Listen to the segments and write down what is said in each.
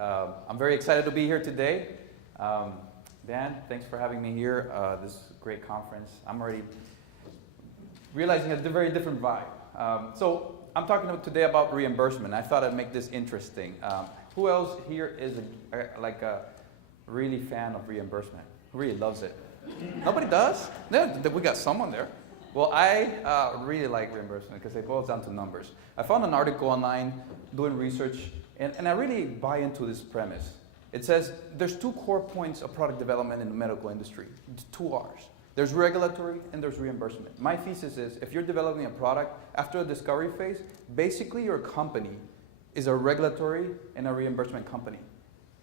I'm very excited to be here today. Dan, thanks for having me here. This is a great conference. I'm already realizing a very different vibe. So I'm talking today about reimbursement. I thought I'd make this interesting. Who else here is a really fan of reimbursement? Who really loves it? Nobody does? No, we got someone there. Well, I really like reimbursement because it boils down to numbers. I found an article online doing research, and I really buy into this premise. It says there's two core points of product development in the medical industry, two R's. There's regulatory and there's reimbursement. My thesis is if you're developing a product after a discovery phase, basically your company is a regulatory and a reimbursement company.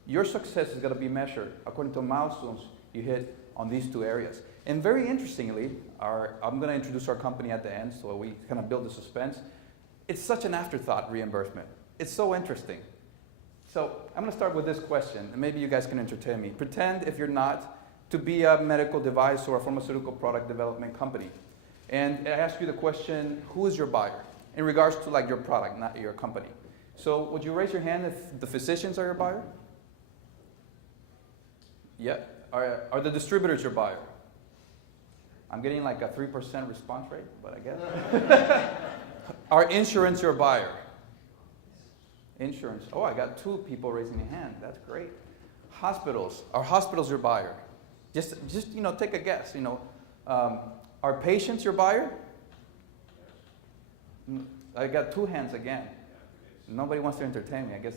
Your success is going to be measured according to milestones you hit on these two areas. And very interestingly, I'm going to introduce our company at the end so we kind of build the suspense. It's such an afterthought, reimbursement. It's so interesting. So I'm going to start with this question, and maybe you guys can entertain me. Pretend, if you're not, to be a medical device or a pharmaceutical product development company. And I ask you the question, who is your buyer? In regards to like your product, not your company. So would you raise your hand if the physicians are your buyer? Yeah. Are the distributors your buyer? I'm getting like a 3% response rate, but I guess. Are insurance your buyer? Insurance. Oh, I got 2 people raising their hand. That's great. Hospitals. Are hospitals your buyer? Just take a guess. Are patients your buyer? I got 2 hands again. Nobody wants to entertain me. I guess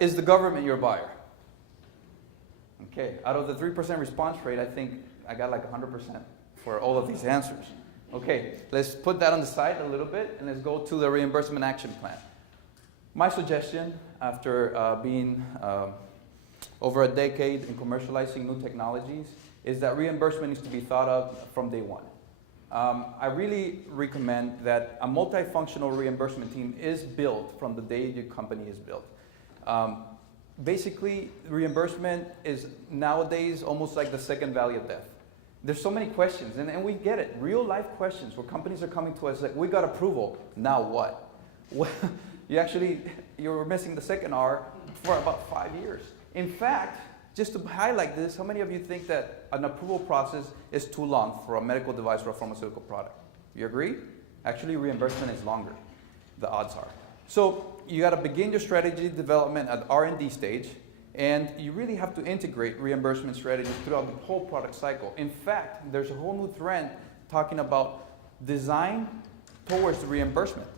is the government your buyer? Okay. Out of the 3% response rate, I think I got like 100% for all of these answers. Okay, let's put that on the side a little bit and let's go to the reimbursement action plan. My suggestion, after being over a decade in commercializing new technologies, is that reimbursement needs to be thought of from day one. I really recommend that a multifunctional reimbursement team is built from the day your company is built. Basically, reimbursement is nowadays almost like the second valley of death. There's so many questions, and we get it. Real life questions where companies are coming to us like, we got approval, now what? Well, you're missing the second R for about 5 years. In fact, just to highlight this, how many of you think that an approval process is too long for a medical device or a pharmaceutical product? You agree? Actually, reimbursement is longer, the odds are. So you got to begin your strategy development at R&D stage, and you really have to integrate reimbursement strategies throughout the whole product cycle. In fact, there's a whole new trend talking about design towards the reimbursement.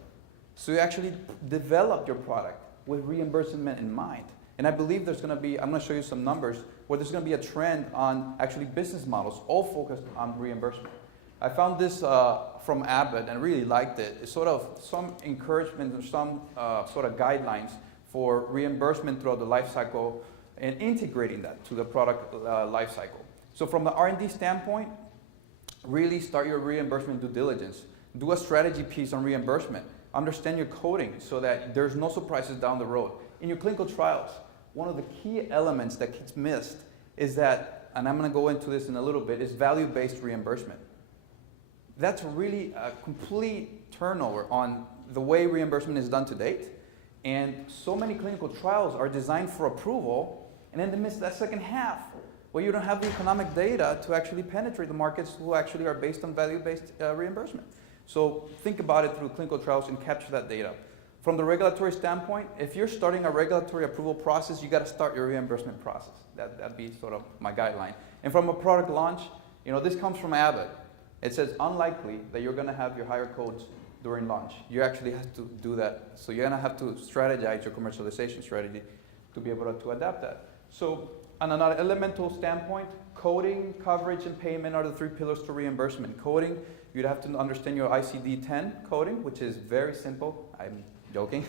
So you actually develop your product with reimbursement in mind. And I believe I'm going to show you some numbers where there's going to be a trend on actually business models all focused on reimbursement. I found this from Abbott and really liked it. It's sort of some encouragement or some sort of guidelines for reimbursement throughout the life cycle and integrating that to the product life cycle. So from the R&D standpoint, really start your reimbursement due diligence. Do a strategy piece on reimbursement. Understand your coding so that there's no surprises down the road. In your clinical trials, one of the key elements that gets missed is that, and I'm going to go into this in a little bit, is value-based reimbursement. That's really a complete turnover on the way reimbursement is done to date. And so many clinical trials are designed for approval, and then they miss that second half, where you don't have the economic data to actually penetrate the markets who actually are based on value-based reimbursement. So think about it through clinical trials and capture that data. From the regulatory standpoint, if you're starting a regulatory approval process, you got to start your reimbursement process. That'd be sort of my guideline. And from a product launch, this comes from Abbott. It says unlikely that you're going to have your higher codes during launch. You actually have to do that. So you're going to have to strategize your commercialization strategy to be able to adapt that. So on an elemental standpoint, coding, coverage, and payment are the 3 pillars to reimbursement. Coding, you'd have to understand your ICD-10 coding, which is very simple. I'm joking.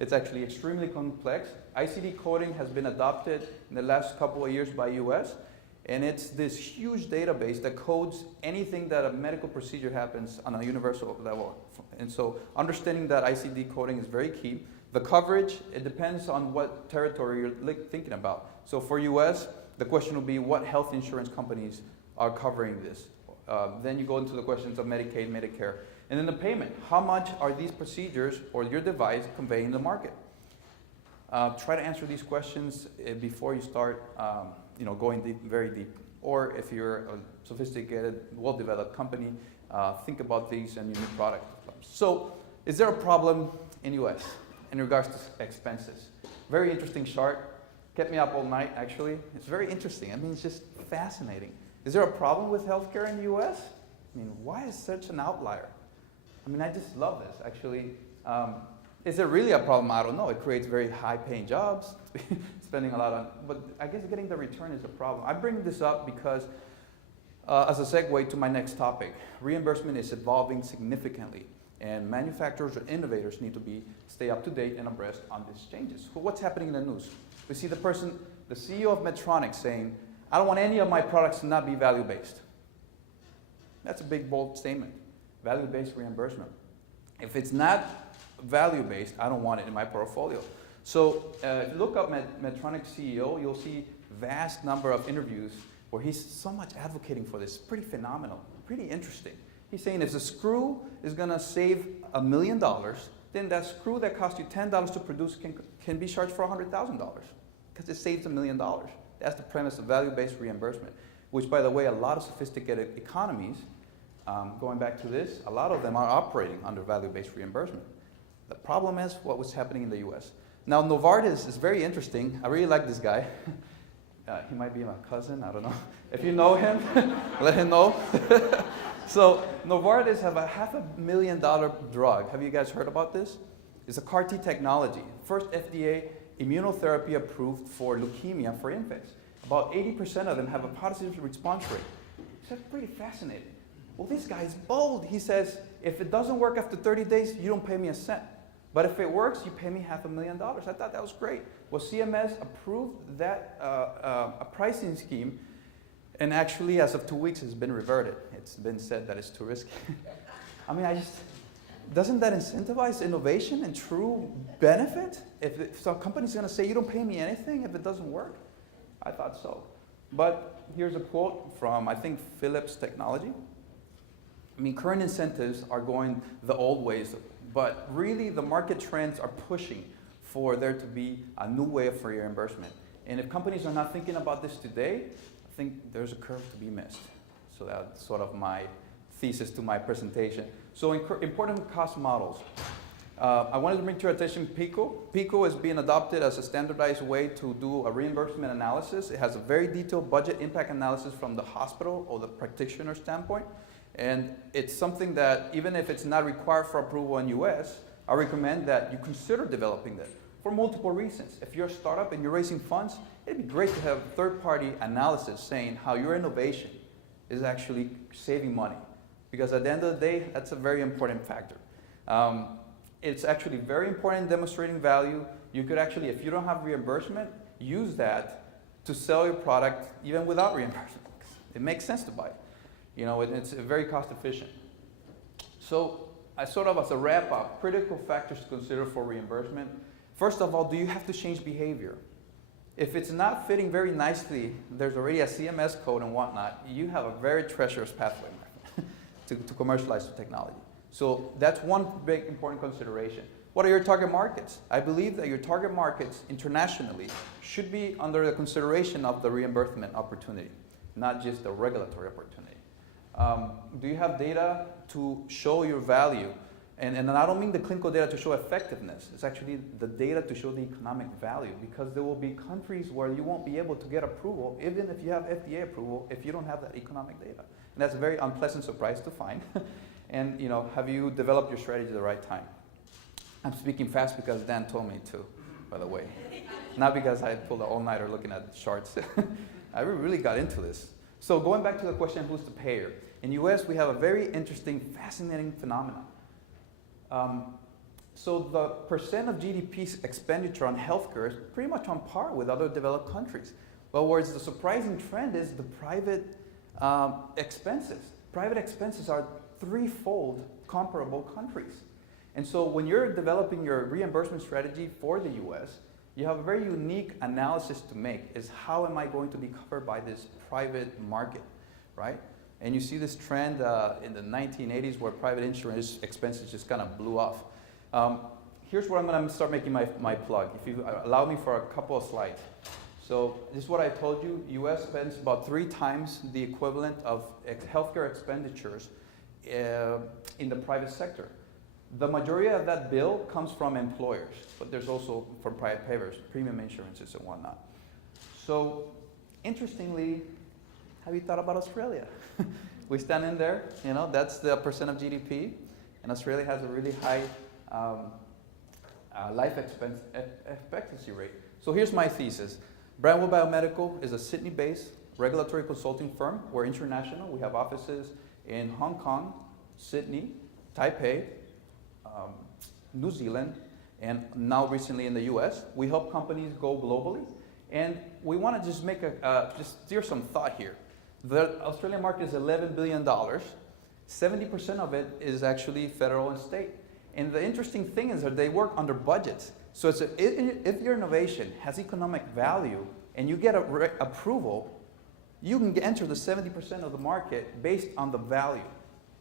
It's actually extremely complex. ICD coding has been adopted in the last couple of years by US, and it's this huge database that codes anything that a medical procedure happens on a universal level. And so understanding that ICD coding is very key. The coverage, it depends on what territory you're thinking about. So for US, the question will be what health insurance companies are covering this. Then you go into the questions of Medicaid, Medicare. And then the payment. How much are these procedures or your device conveying the market? try to answer these questions before you start going deep, very deep. Or if you're a sophisticated, well-developed company, think about these and your new product. So, is there a problem in US in regards to expenses? Very interesting chart. Kept me up all night, actually. It's very interesting. I mean, it's just fascinating. Is there a problem with healthcare in the US? I mean, why is such an outlier? I mean, I just love this, actually. Is it really a problem? I don't know. It creates very high-paying jobs, spending a lot on, but I guess getting the return is a problem. I bring this up because, as a segue to my next topic, reimbursement is evolving significantly, and manufacturers or innovators need to stay up to date and abreast on these changes. So what's happening in the news? We see the CEO of Medtronic saying, I don't want any of my products to not be value-based. That's a big, bold statement. Value-based reimbursement. If it's not value-based, I don't want it in my portfolio. So if you look up Medtronic's CEO, you'll see vast number of interviews where he's so much advocating for this. It's pretty phenomenal, pretty interesting. He's saying if the screw is going to save $1 million, then that screw that cost you $10 to produce can be charged for $100,000 because it saves $1 million. That's the premise of value-based reimbursement, which, by the way, a lot of sophisticated economies, going back to this, a lot of them are operating under value-based reimbursement. The problem is what was happening in the US. Now, Novartis is very interesting. I really like this guy. He might be my cousin, I don't know. If you know him, let him know. So, Novartis have a $500,000 drug. Have you guys heard about this? It's a CAR T technology. First FDA immunotherapy approved for leukemia for infants. About 80% of them have a positive response rate. So that's pretty fascinating. Well, this guy is bold. He says, if it doesn't work after 30 days, you don't pay me a cent. But if it works, you pay me $500,000. I thought that was great. Well, CMS approved that a pricing scheme, and actually, as of 2 weeks, it's been reverted. It's been said that it's too risky. I mean, doesn't that incentivize innovation and true benefit? If some company's going to say, you don't pay me anything if it doesn't work? I thought so. But here's a quote from, I think, Philips Technology. I mean, current incentives are going the old ways, but really the market trends are pushing for there to be a new way of reimbursement. And if companies are not thinking about this today, I think there's a curve to be missed. So that's sort of my thesis to my presentation. So important cost models. I wanted to bring to your attention PICO. PICO is being adopted as a standardized way to do a reimbursement analysis. It has a very detailed budget impact analysis from the hospital or the practitioner standpoint. And it's something that, even if it's not required for approval in US, I recommend that you consider developing that for multiple reasons. If you're a startup and you're raising funds, it'd be great to have third-party analysis saying how your innovation is actually saving money. Because at the end of the day, that's a very important factor. It's actually very important in demonstrating value. You could actually, if you don't have reimbursement, use that to sell your product even without reimbursement. It makes sense to buy it. You know, it's very cost efficient. So, as a wrap up, critical factors to consider for reimbursement. First of all, do you have to change behavior? If it's not fitting very nicely, there's already a CMS code and whatnot, you have a very treacherous pathway to commercialize the technology. So that's one big important consideration. What are your target markets? I believe that your target markets internationally should be under the consideration of the reimbursement opportunity, not just the regulatory opportunity. Do you have data to show your value? And I don't mean the clinical data to show effectiveness. It's actually the data to show the economic value, because there will be countries where you won't be able to get approval, even if you have FDA approval, if you don't have that economic data. And that's a very unpleasant surprise to find. And have you developed your strategy at the right time? I'm speaking fast because Dan told me to, by the way. Not because I pulled an all-nighter looking at charts. I really got into this. So going back to the question, who's the payer? In the US, we have a very interesting, fascinating phenomenon. So the percent of GDP's expenditure on healthcare is pretty much on par with other developed countries. But whereas the surprising trend is the private expenses. Private expenses are threefold comparable countries. And so when you're developing your reimbursement strategy for the US, you have a very unique analysis to make, is how am I going to be covered by this private market, right? And you see this trend in the 1980s where private insurance expenses just kind of blew off. here's where I'm going to start making my plug, if you allow me for a couple of slides. So this is what I told you. U.S. spends about 3 times the equivalent of healthcare expenditures in the private sector. The majority of that bill comes from employers, but there's also from private payers, premium insurances and whatnot. So interestingly, have you thought about Australia? We stand in there, that's the percent of GDP, and Australia has a really high life expectancy rate. So here's my thesis. Brandwood Biomedical is a Sydney-based regulatory consulting firm. We're international. We have offices in Hong Kong, Sydney, Taipei, New Zealand, and now recently in the US. We help companies go globally, and we want to just make just steer some thought here. The Australian market is $11 billion. 70% of it is actually federal and state. And the interesting thing is that they work under budgets. So if your innovation has economic value and you get approval, you can enter the 70% of the market based on the value.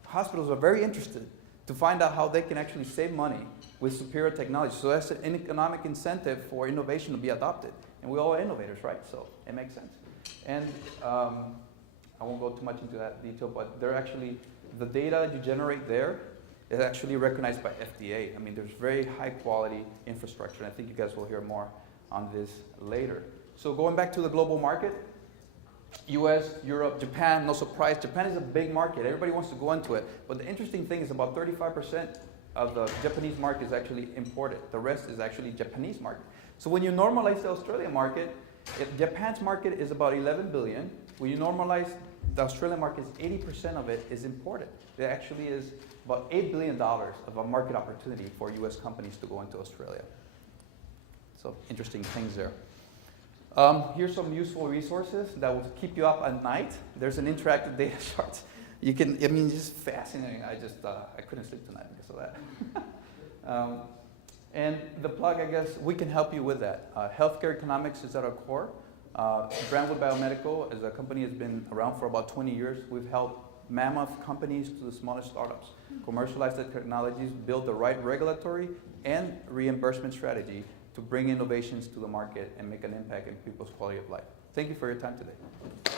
Hospitals are very interested to find out how they can actually save money with superior technology. So that's an economic incentive for innovation to be adopted. And we're all innovators, right? So it makes sense. And I won't go too much into that detail, but they're actually, the data you generate there is actually recognized by FDA. I mean, there's very high quality infrastructure, and I think you guys will hear more on this later. So going back to the global market, US, Europe, Japan, no surprise, Japan is a big market. Everybody wants to go into it. But the interesting thing is about 35% of the Japanese market is actually imported. The rest is actually Japanese market. So when you normalize the Australian market, if Japan's market is about 11 billion, when you normalize the Australian market, 80% of it is imported. There actually is about $8 billion of a market opportunity for US companies to go into Australia. So interesting things there. Here's some useful resources that will keep you up at night. There's an interactive data chart. You can, I mean, just fascinating. I couldn't sleep tonight because of that. And the plug, I guess, we can help you with that. Healthcare economics is at our core. Brandwood Biomedical, as a company, has been around for about 20 years. We've helped mammoth companies to the smallest startups commercialize the technologies, build the right regulatory and reimbursement strategy to bring innovations to the market and make an impact in people's quality of life. Thank you for your time today.